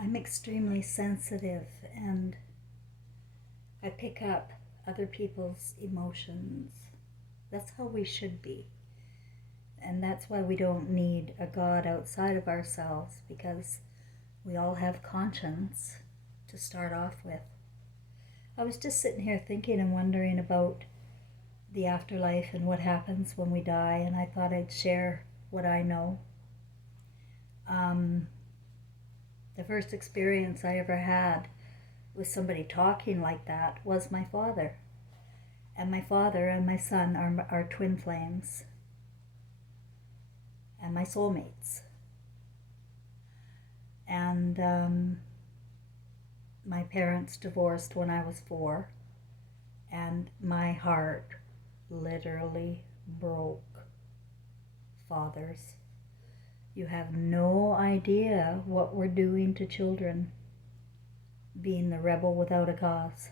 I'm extremely sensitive and I pick up other people's emotions. That's how we should be. And that's why we don't need a God outside of ourselves, because we all have conscience to start off with. I was just sitting here thinking and wondering about the afterlife and what happens when we die, and I thought I'd share what I know. The first experience I ever had with somebody talking like that was my father. And my father and my son are twin flames and my soulmates. And my parents divorced when I was 4, and my heart literally broke. Fathers, you have no idea what we're doing to children, being the rebel without a cause,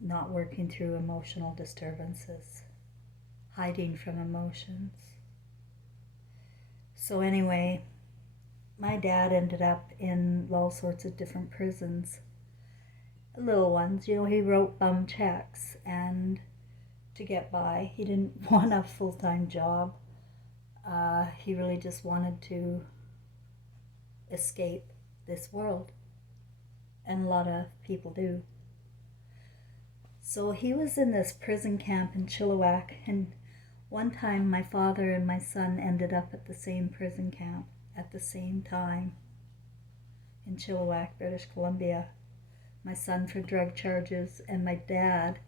not working through emotional disturbances, hiding from emotions. So anyway, my dad ended up in all sorts of different prisons. Little ones, he wrote bum checks and to get by. He didn't want a full-time job. He really just wanted to escape this world. And a lot of people do. So he was in this prison camp in Chilliwack, and one time my father and my son ended up at the same prison camp at the same time in Chilliwack, British Columbia. My son for drug charges and my dad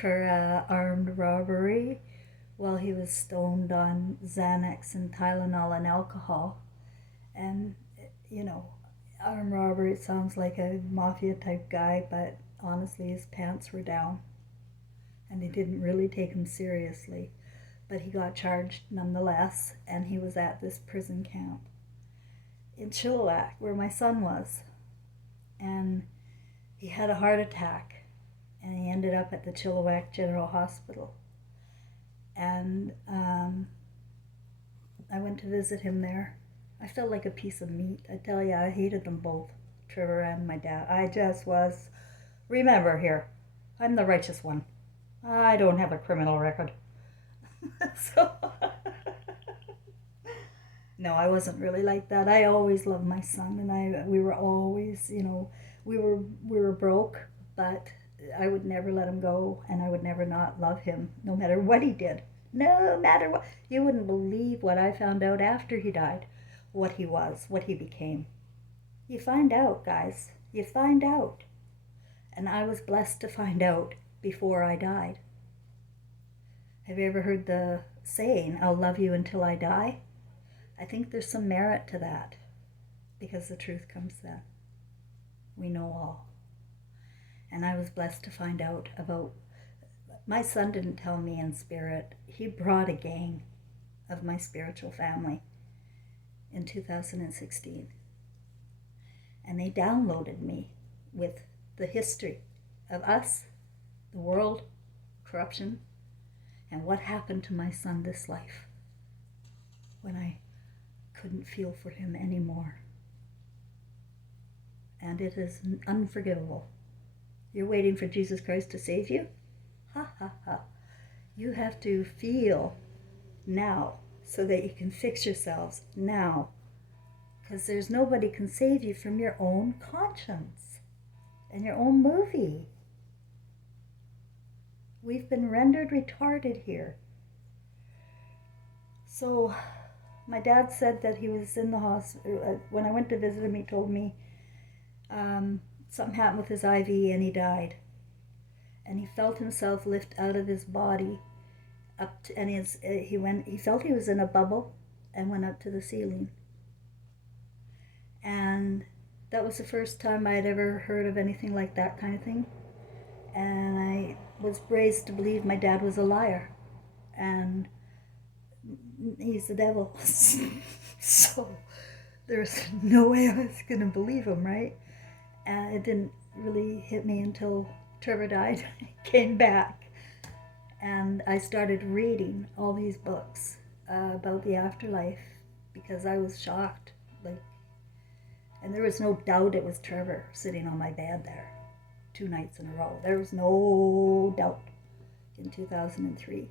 for armed robbery while he was stoned on Xanax and Tylenol and alcohol. And, armed robbery, it sounds like a mafia type guy, but honestly his pants were down and they didn't really take him seriously. But he got charged nonetheless, and he was at this prison camp in Chilliwack where my son was. And he had a heart attack, and he ended up at the Chilliwack General Hospital. And I went to visit him there. I felt like a piece of meat. I tell you, I hated them both, Trevor and my dad. I just was. Remember here, I'm the righteous one. I don't have a criminal record. So, no, I wasn't really like that. I always loved my son, and we were always, we were broke, but I would never let him go, and I would never not love him, no matter what he did. No matter what. You wouldn't believe what I found out after he died, what he was, what he became. You find out, guys. You find out. And I was blessed to find out before I died. Have you ever heard the saying, I'll love you until I die? I think there's some merit to that, because the truth comes then. We know all. And I was blessed to find out about, my son didn't tell me in spirit. He brought a gang of my spiritual family in 2016. And they downloaded me with the history of us, the world, corruption, and what happened to my son this life when I couldn't feel for him anymore. And it is unforgivable. You're waiting for Jesus Christ to save you? Ha ha ha. You have to feel now so that you can fix yourselves now. Because there's nobody can save you from your own conscience and your own movie. We've been rendered retarded here. So my dad said that he was in the hospital. When I went to visit him, he told me something happened with his IV and he died. And he felt himself lift out of his body up to, and he felt he was in a bubble and went up to the ceiling. And that was the first time I had ever heard of anything like that kind of thing. And I was raised to believe my dad was a liar. And he's the devil. So there's no way I was going to believe him, right? And it didn't really hit me until Trevor died. I came back. And I started reading all these books about the afterlife because I was shocked Like, and there was no doubt it was Trevor sitting on my bed there 2 nights in a row. There was no doubt in 2003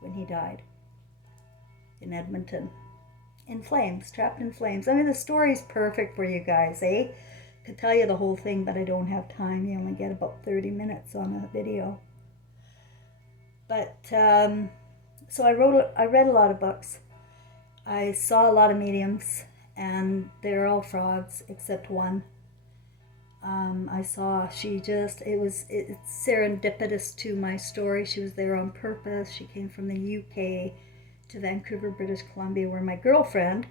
when he died in Edmonton. In flames, trapped in flames. I mean, the story's perfect for you guys, eh? I could tell you the whole thing, but I don't have time. You only get about 30 minutes on a video. But, so I read a lot of books. I saw a lot of mediums, and they're all frauds except one. I saw it's serendipitous to my story. She was there on purpose. She came from the UK to Vancouver, British Columbia, where my girlfriend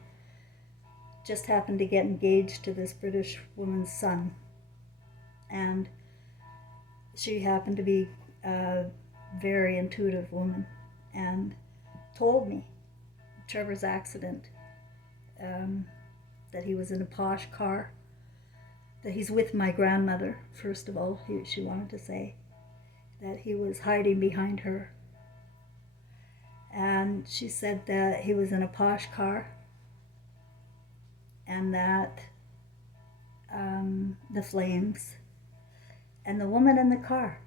just happened to get engaged to this British woman's son. And she happened to be a very intuitive woman and told me Trevor's accident, that he was in a posh car, that he's with my grandmother, first of all, she wanted to say, that he was hiding behind her. And she said that he was in a posh car and that the flames and the woman in the car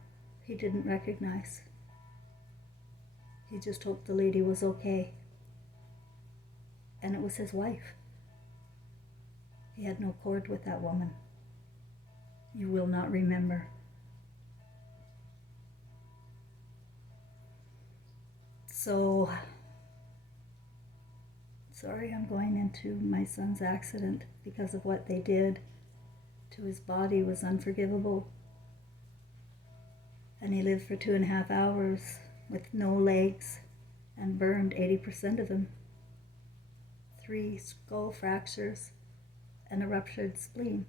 he didn't recognize. He just hoped the lady was okay. And it was his wife. He had no cord with that woman. You will not remember. So, sorry I'm going into my son's accident because of what they did to his body was unforgivable. And he lived for 2.5 hours with no legs and burned 80% of him. 3 skull fractures and a ruptured spleen.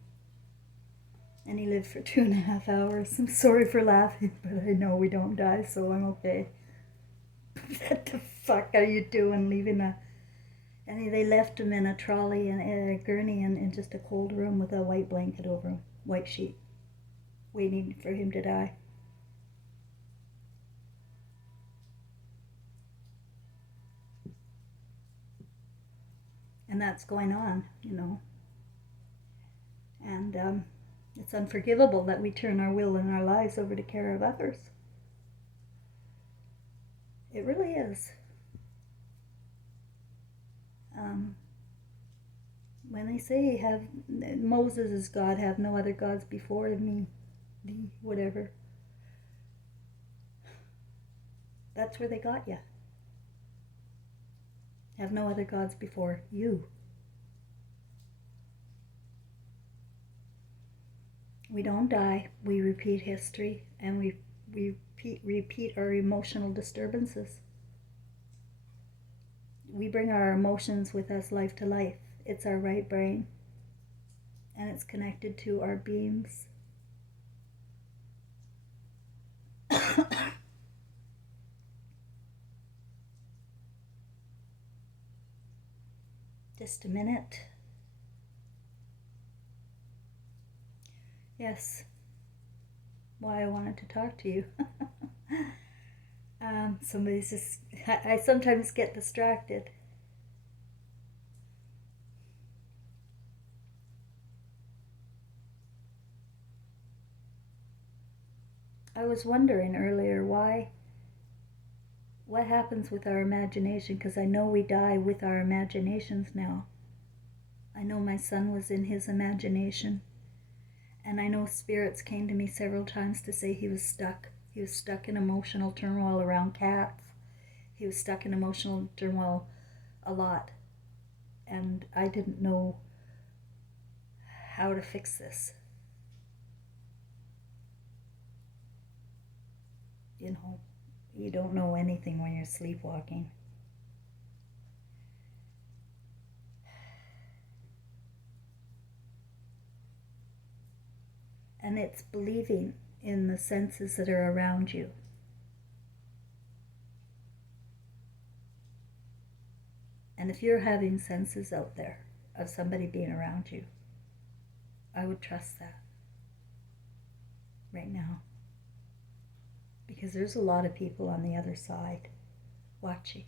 And he lived for 2.5 hours. I'm sorry for laughing, but I know we don't die, so I'm okay. What the fuck are you doing leaving a... And they left him in a trolley and a gurney in just a cold room with a white blanket over him, white sheet, waiting for him to die. And that's going on, you know. And it's unforgivable that we turn our will and our lives over to care of others. It really is. When they say Moses is God, have no other gods before me, whatever. That's where they got you. Have no other gods before you. We don't die. We repeat history, and we repeat our emotional disturbances. We bring our emotions with us life to life. It's our right brain, and it's connected to our beams. Just a minute. Yes, why I wanted to talk to you. I sometimes get distracted. I was wondering earlier what happens with our imagination, because I know we die with our imaginations now. I know my son was in his imagination, and I know spirits came to me several times to say he was stuck. He was stuck in emotional turmoil around cats. He was stuck in emotional turmoil a lot, and I didn't know how to fix this. You know, you don't know anything when you're sleepwalking. And it's believing in the senses that are around you. And if you're having senses out there of somebody being around you, I would trust that right now. Because there's a lot of people on the other side watching.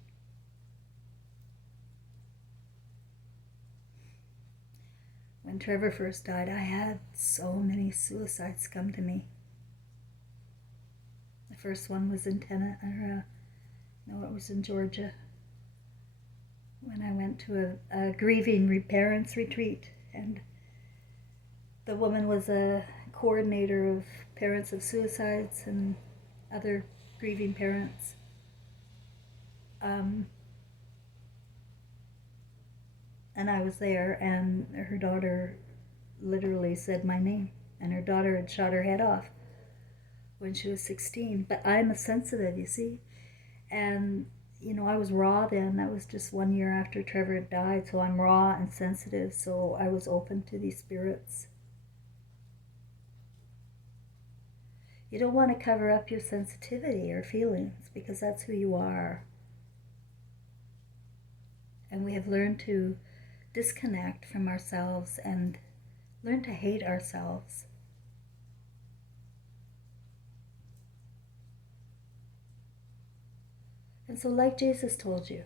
when Trevor first died, I had so many suicides come to me. The first one was in it was in Georgia, when I went to a grieving parents retreat, and the woman was a coordinator of parents of suicides and other grieving parents. And I was there, and her daughter literally said my name, and her daughter had shot her head off when she was 16. But I'm a sensitive, you see, and I was raw then. That was just 1 year after Trevor had died, so I'm raw and sensitive, so I was open to these spirits. You don't want to cover up your sensitivity or feelings, because that's who you are. And we have learned to disconnect from ourselves and learn to hate ourselves. And so, like Jesus told you,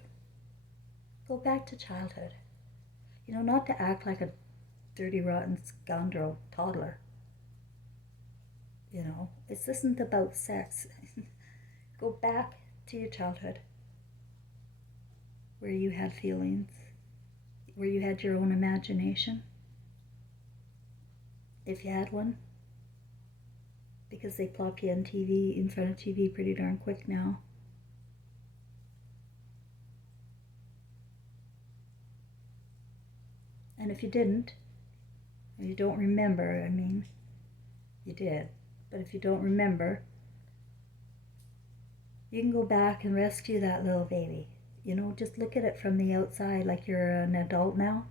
go back to childhood. Not to act like a dirty, rotten scoundrel toddler. This isn't about sex. Go back to your childhood, where you had feelings, where you had your own imagination, if you had one, because they plop you in front of TV pretty darn quick now. And if you didn't, or you don't remember, you did, but if you don't remember, you can go back and rescue that little baby. Just look at it from the outside like you're an adult now.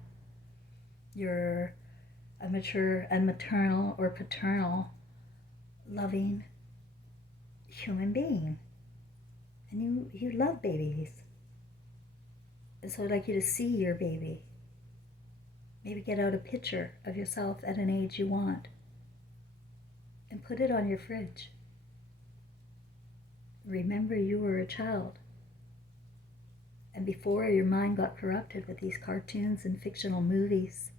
You're a mature and maternal or paternal, loving human being. And you love babies. And so I'd like you to see your baby. Maybe get out a picture of yourself at an age you want and put it on your fridge. Remember, you were a child. And before your mind got corrupted with these cartoons and fictional movies,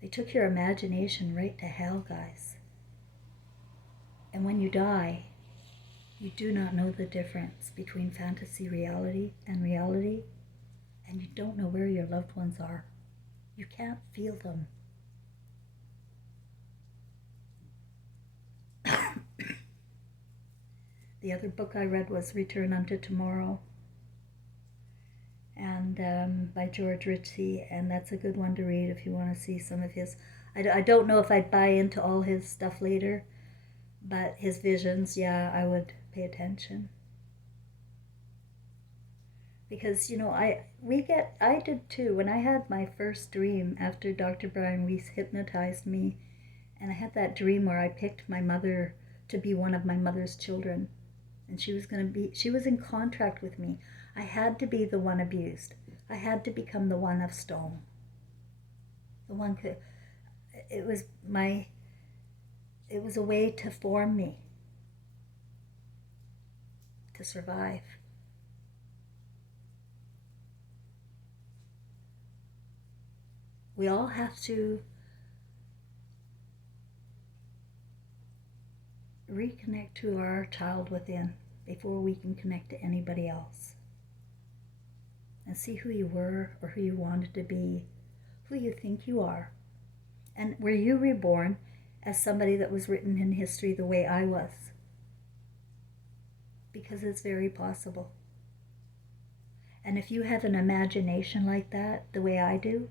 they took your imagination right to hell, guys. And when you die, you do not know the difference between fantasy reality, and you don't know where your loved ones are. You can't feel them. The other book I read was Return Unto Tomorrow, and by George Ritchie, and that's a good one to read if you want to see some of his. I don't know if I'd buy into all his stuff later, but his visions, yeah, I would pay attention. Because I did too. When I had my first dream after Dr. Brian Weiss hypnotized me, and I had that dream where I picked my mother to be one of my mother's children, and she was in contract with me. I had to be the one abused. I had to become the one of stone. It was a way to form me, to survive. We all have to reconnect to our child within before we can connect to anybody else. And see who you were, or who you wanted to be, who you think you are. And were you reborn as somebody that was written in history the way I was? Because it's very possible. And if you have an imagination like that, the way I do,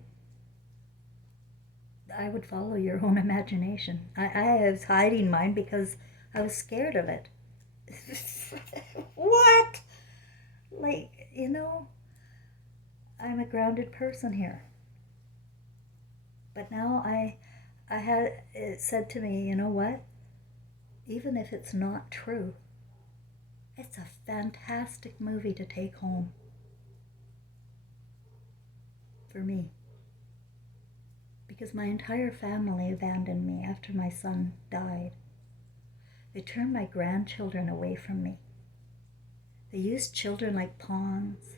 I would follow your own imagination. I was hiding mine because I was scared of it. What? I'm a grounded person here. But now it said to me, you know what? Even if it's not true, it's a fantastic movie to take home. For me. Because my entire family abandoned me after my son died. They turned my grandchildren away from me. They used children like pawns,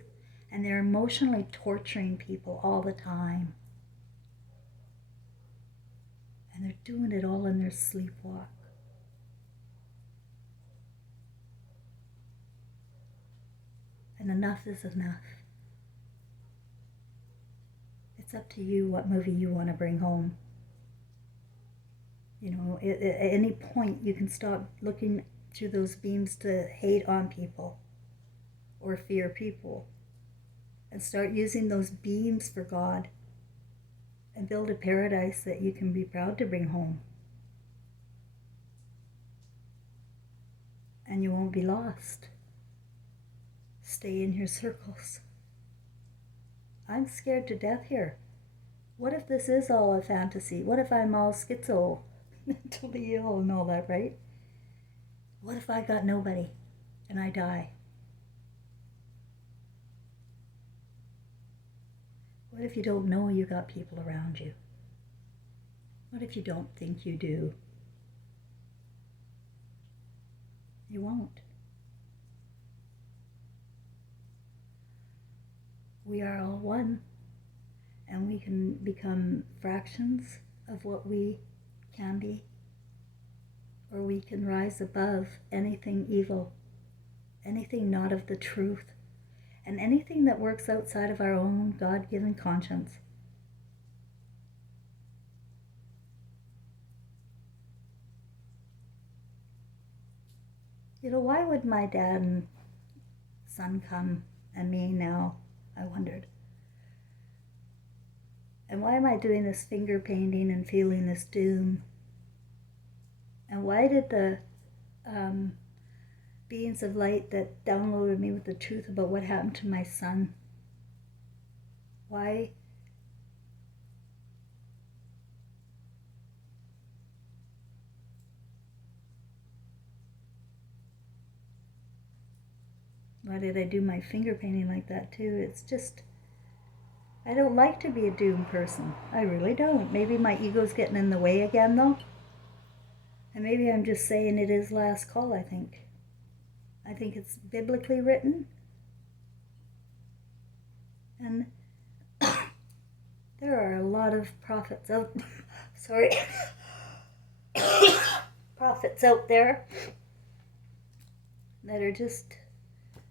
and they're emotionally torturing people all the time. And they're doing it all in their sleepwalk. And enough is enough. It's up to you what movie you want to bring home. You know, at any point you can stop looking through those beams to hate on people or fear people, and start using those beams for God and build a paradise that you can be proud to bring home. And you won't be lost. Stay in your circles. I'm scared to death here. What if this is all a fantasy? What if I'm all schizo, mentally ill and all that, right? What if I got nobody and I die? What if you don't know you got people around you? What if you don't think you do? You won't. We are all one, and we can become fractions of what we can be, or we can rise above anything evil, anything not of the truth, and anything that works outside of our own God-given conscience. You know, why would my dad and son come and me now? I wondered. And why am I doing this finger painting and feeling this doom? And why did the beings of light that downloaded me with the truth about what happened to my son, why did I do my finger painting like that too? It's just, I don't like to be a doom person. I really don't. Maybe my ego's getting in the way again though. And maybe I'm just saying it is last call, I think. I think it's biblically written. And there are a lot of prophets out prophets out there that are just,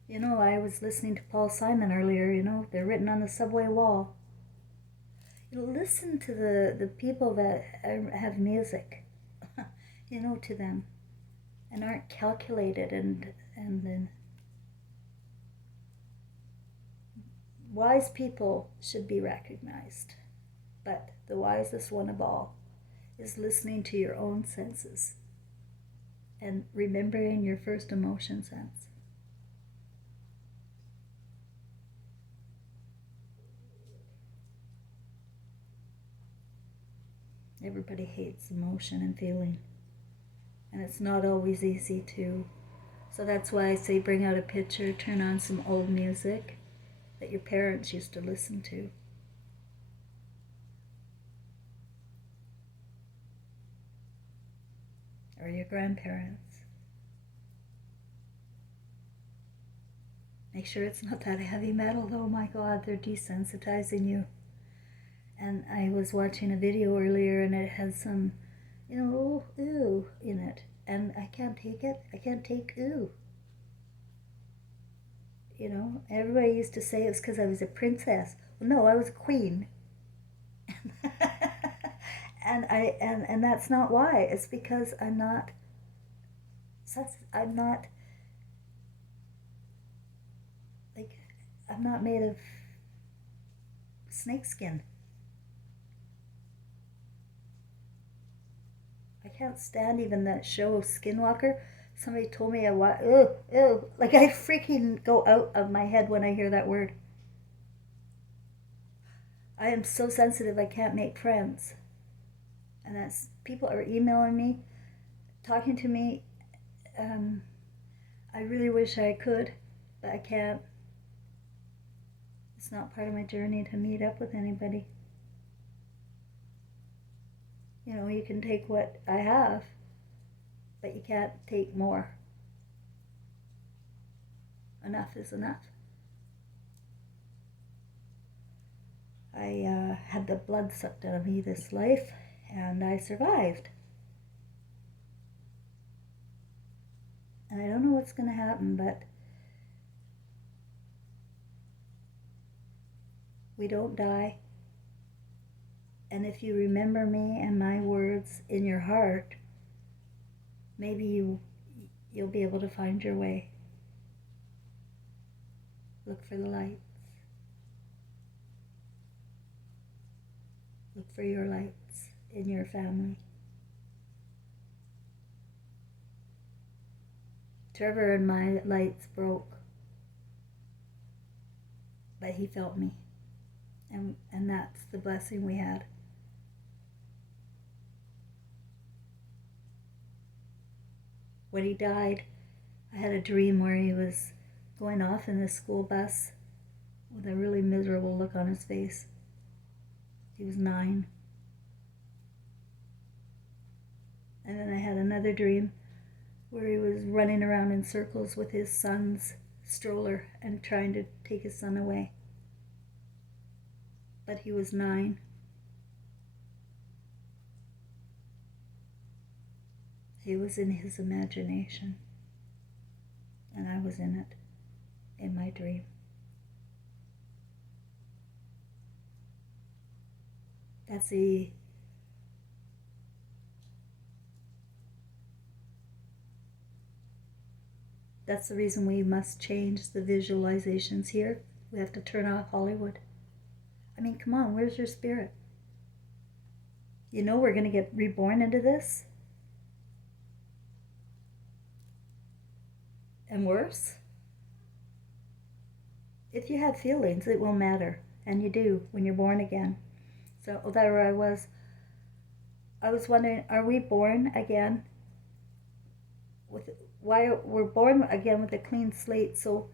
you know, I was listening to Paul Simon earlier, you know, they're written on the subway wall. You know, listen to the people that have music, you know, to them, and aren't calculated and then wise people should be recognized, but the wisest one of all is listening to your own senses and remembering your first emotion sense. Everybody hates emotion and feeling, and it's not always easy to. So that's why I say bring out a picture, turn on some old music that your parents used to listen to. Or your grandparents. Make sure it's not that heavy metal though, my God, they're desensitizing you. And I was watching a video earlier and it has some, you know, ooh in it. And I can't take it. I can't take ooh. You know, everybody used to say it was because I was a princess. Well, no, I was a queen. and that's not why. It's because I'm not made of snakeskin. I can't stand even that show Skinwalker. Somebody told me ew. Like I freaking go out of my head when I hear that word. I am so sensitive I can't make friends. And that's, people are emailing me, talking to me. I really wish I could, but I can't. It's not part of my journey to meet up with anybody. You know, you can take what I have, but you can't take more. Enough is enough. I had the blood sucked out of me this life, and I survived. And I don't know what's going to happen, but we don't die. And if you remember me and my words in your heart, maybe you'll be able to find your way. Look for the lights. Look for your lights in your family. Trevor and my lights broke, but he felt me. And that's the blessing we had. When he died, I had a dream where he was going off in the school bus with a really miserable look on his face. He was 9. And then I had another dream where he was running around in circles with his son's stroller and trying to take his son away. But he was 9. He was in his imagination, and I was in it, in my dream. That's the reason we must change the visualizations here. We have to turn off Hollywood. I mean, come on, where's your spirit? You know we're going to get reborn into this? And worse? If you have feelings, it will matter. And you do when you're born again. So there I was wondering, are we born again? Why we're born again with a clean slate? So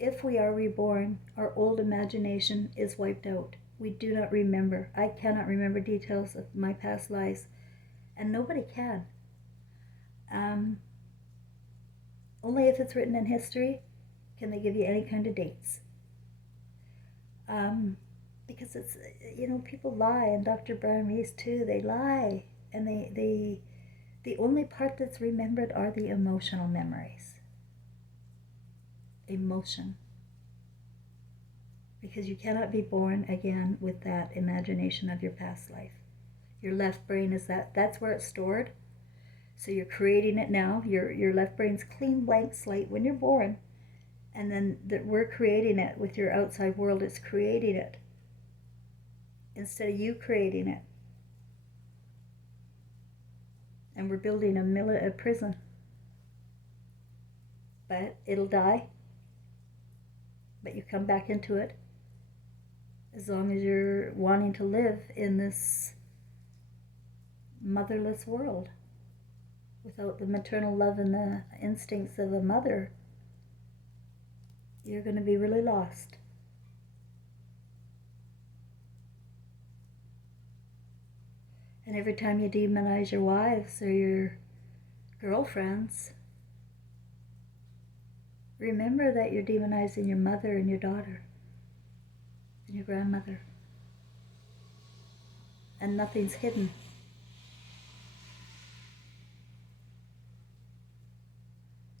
if we are reborn, our old imagination is wiped out. We do not remember. I cannot remember details of my past lives, and nobody can. Only if it's written in history can they give you any kind of dates. Because it's, people lie, and Dr. Brian Reese too, they lie. And the only part that's remembered are the emotional memories. Emotion. Because you cannot be born again with that imagination of your past life. Your left brain is that's where it's stored. So you're creating it now. Your left brain's clean blank slate when you're born. And then we're creating it with your outside world. It's creating it instead of you creating it. And we're building a prison. But it'll die. But you come back into it as long as you're wanting to live in this motherless world without the maternal love and the instincts of a mother. You're going to be really lost. And every time you demonize your wives or your girlfriends, remember that you're demonizing your mother and your daughter and your grandmother. And nothing's hidden.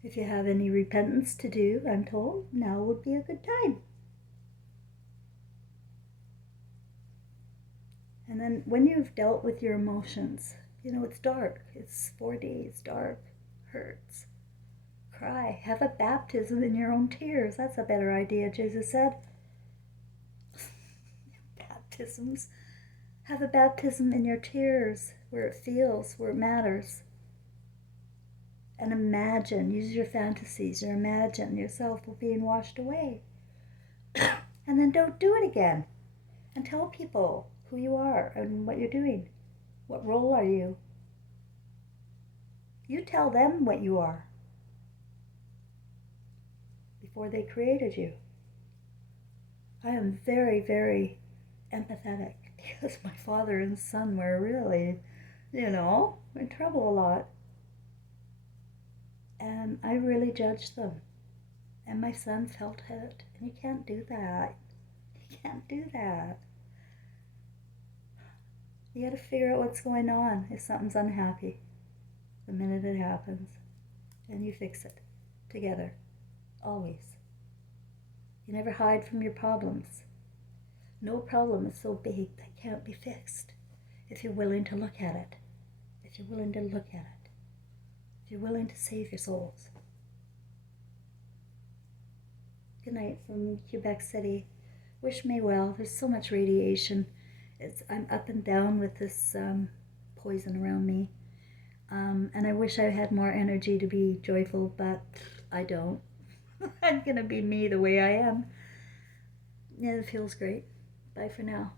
If you have any repentance to do, I'm told, now would be a good time. And then when you've dealt with your emotions, it's dark, it's 4D, it's dark, hurts, cry, have a baptism in your own tears. That's a better idea, Jesus said. Baptisms. Have a baptism in your tears, where it feels, where it matters. And imagine, use your fantasies, or imagine yourself being washed away. And then don't do it again. And tell people who you are and what you're doing. What role are you? You tell them what you are before they created you. I am very, very empathetic because my father and son were really, in trouble a lot. And I really judged them. And my son felt it. And you can't do that. You can't do that. You got to figure out what's going on if something's unhappy the minute it happens, and you fix it together, always. You never hide from your problems. No problem is so big that can't be fixed if you're willing to look at it. If you're willing to look at it. If you're willing to save your souls. Good night from Quebec City. Wish me well. There's so much radiation. I'm up and down with this poison around me. And I wish I had more energy to be joyful, but I don't. I'm going to be me the way I am. Yeah, it feels great. Bye for now.